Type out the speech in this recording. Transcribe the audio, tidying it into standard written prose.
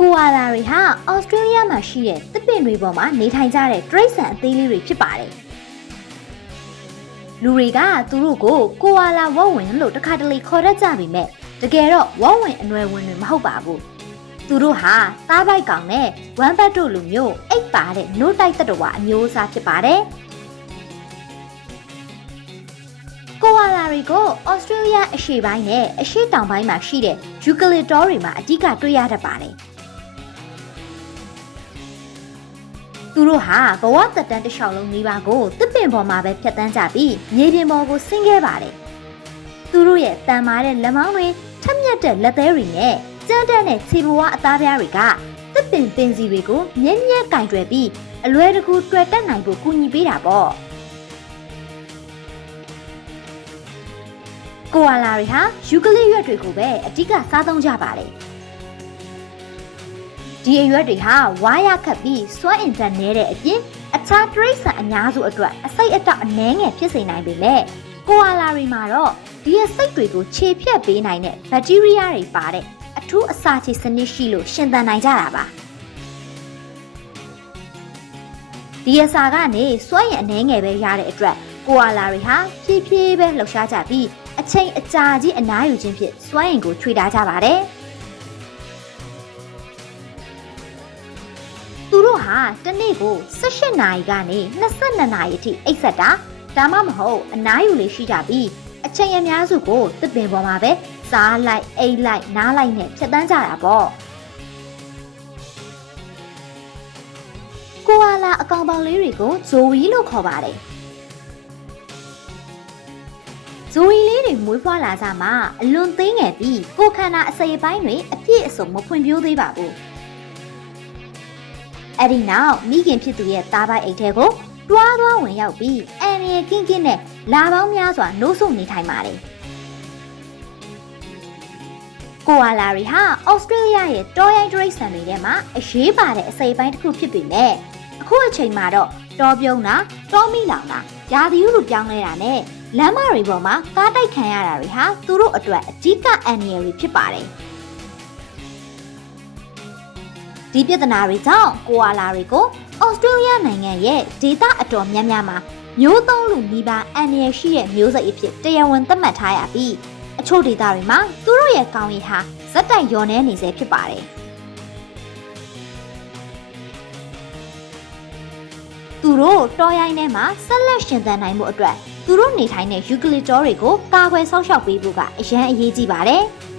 ကိုအာလာတွေဟာဩစတြေးလျမှာရှိတဲ့သစ်ပင်တွေပေါ်မှာနေထိုင်ကြတဲ့တိရစ္ဆာန်အသေးလေးတွေဖြစ်ပါတယ်လူတွေကသူတို့ကိုကိုအာလာဝက်ဝင်လို့တစ်ခါတလေခေါ်တတ်ကြပေမဲ့တကယ်တော့ဝက်ဝင်အနွယ်ဝင်တွေမဟုတ်ပါဘူးသူတို့ဟာသားပိုက်ကောင်နဲ့ဝမ်ဘတ်တို့လိုမျိုးအိပ်ပါတဲ့နို့တိုက်သတ္တဝါအမျိုးအစားဖြစ်ပါတယ်ကိုအာလာတွေကိုဩစတြေးလျအရှေ့ပိုင်းနဲ့အရှေ့တောင်ပိုင်းမှာရှိတဲ့ယူကလစ်တောတွေမှာအဓိကတွေ့ရတတ်ပါတယ်သူတို့ဟာဘဝသက်တမ်းတစ်လျှောက်လုံးနေပါကိုသစ်ပင်ပေါ်မှာပဲဖြတ်တန်းကြပြီးမြေပြင်ပေါ်ကိုဆင်းခဲ့ပါတယ်သူတို့ရဲ့တန်မာတဲ့လက်မောင်းတွေထက်မြက်တဲ့လက်သေးတွေနဲ့ကြမ်းတမ်းတဲ့ခြေဘဝအသားပြားတွေကသစ်ပင်ပင်စီတွေကိုမြဲမြဲကင်တွယ်ပြီးအလွယ်တကူတွေ့တက်နိုင်ဖို့ကူညီပေးတာပေါ့ကိုအာလာတွေဟာယူကလစ်ရွက်တွေကိုပဲအဓိကစားသုံးကြပါတယ်ဒီအရွက်တွေဟာဝါးရခတ်ပြီးစွမ်းအင်ဓာတ်နည်းတဲ့အပြင်အခြားတိရစ္ဆာန်အများစုအတွက်အစိတ်အတောက်အနည်းငယ်ဖြစ်စေနိုင်ပေမဲ့ကိုအာလာတွေမှာတော့ဒီအစိတ်တွေကိုခြေဖြတ်ပေးနိုင်တဲ့ဘက်တီးရီးယားတွေပါတဲ့အထူးအစာချေစနစ်ရှိလို့ရှင်သန်နိုင်ကြတာပါဒီအစာကနေစွမ်းရည်အနည်းငယ်ပဲရတဲ့အတွက်ကိုအာလာတွေဟာဖြည်းဖြည်းပဲလှုပ်ရှားကြပြီးအချိန်အကြာကြီးအနားယူခြင်းဖြင့်စွမ်းရည်ကိုခြွေထားကြပါတယ်သူတို့ဟာတစ်နေ့ကို18နာရီကနေ22နာရီအထိအိပ်ဆက်တာဒါမှမဟုတ်အနားယူလေးရှိကြပြီးအချိန်အများစုကိုသစ်ပင်ပေါ်မှာပဲစားလိုက်အိပ်လိုက်နားလိုက်နဲ့ဖြတ်တန်းကြတာပေါ့ကိုအာလာအကောင်ပေါင်းလေးတွေကိုဇိုဝီလို့ခေါ်ပါတယ်ဇိုဝီလေးတွေမွေးဖွားလာကြမှာအလွန်သေးငယ်ပြီးကိုခန္ဓာအစိပ်ပိုင်းတွေအပြည့်အစုံမဖွံ့ဖြိုးသေးပါဘူးအဲ့ဒီနောက်မိခင်ဖြစ်သူရဲ့သားပိုက်အိတ်ထဲကိုတွားသွားဝင်ရောက်ပြီးအန်ရီကင်းကင်းနဲ့လာပေါင်းများစွာနိုးဆုပ်နေထိုင်ပါတယ်ကိုအာလာတွေဟာဩစတြေးလျရဲ့တောရိုင်းတိရစ္ဆာန်တွေထဲမှာအရေးပါတဲ့အစိပ်ပိုင်းတစ်ခုဖြစ်ပေမဲ့အခုအချိန်မှာတော့တောပြုံးတာတောမီလောင်တာရာသီဥတုပြောင်းလဲတာနဲ့လမ်းမတွေပေါ်မှာကားတိုက်ခံရတာတွေဟာသူတို့အတွက်အကြီးကအန္တရာယ်တွေဖြစ်ပါတယ်ဒီပြဿနာတွေကြောင့်ကိုအာလာတွေကိုဩစတြေးလျနိုင်ငံရဲ့ဒေသအတော်များများမှာမျိုးသုံးလူနီးပါးအန္တရာယ်ရှိတဲ့မျိုးစိတ်အဖြစ်တရားဝင်သတ်မှတ်ထားရပြီးအချို့ဒေသတွေမှာသူတို့ရဲ့ကောင်းရည်ဟာဇက်တိုက်လျော်နေစေဖြစ်ပါတယ်သူတို့တောရိုင်းထဲမှာဆက်လက်ရှင်သန်နိုင်မှုအတွက်သူတို့နေထိုင်တဲ့ယူကလစ်တောတွေကိုကာကွယ်ဆောက်ရှောက်ပေးဖို့ကအရန်အရေးကြီးပါတယ်။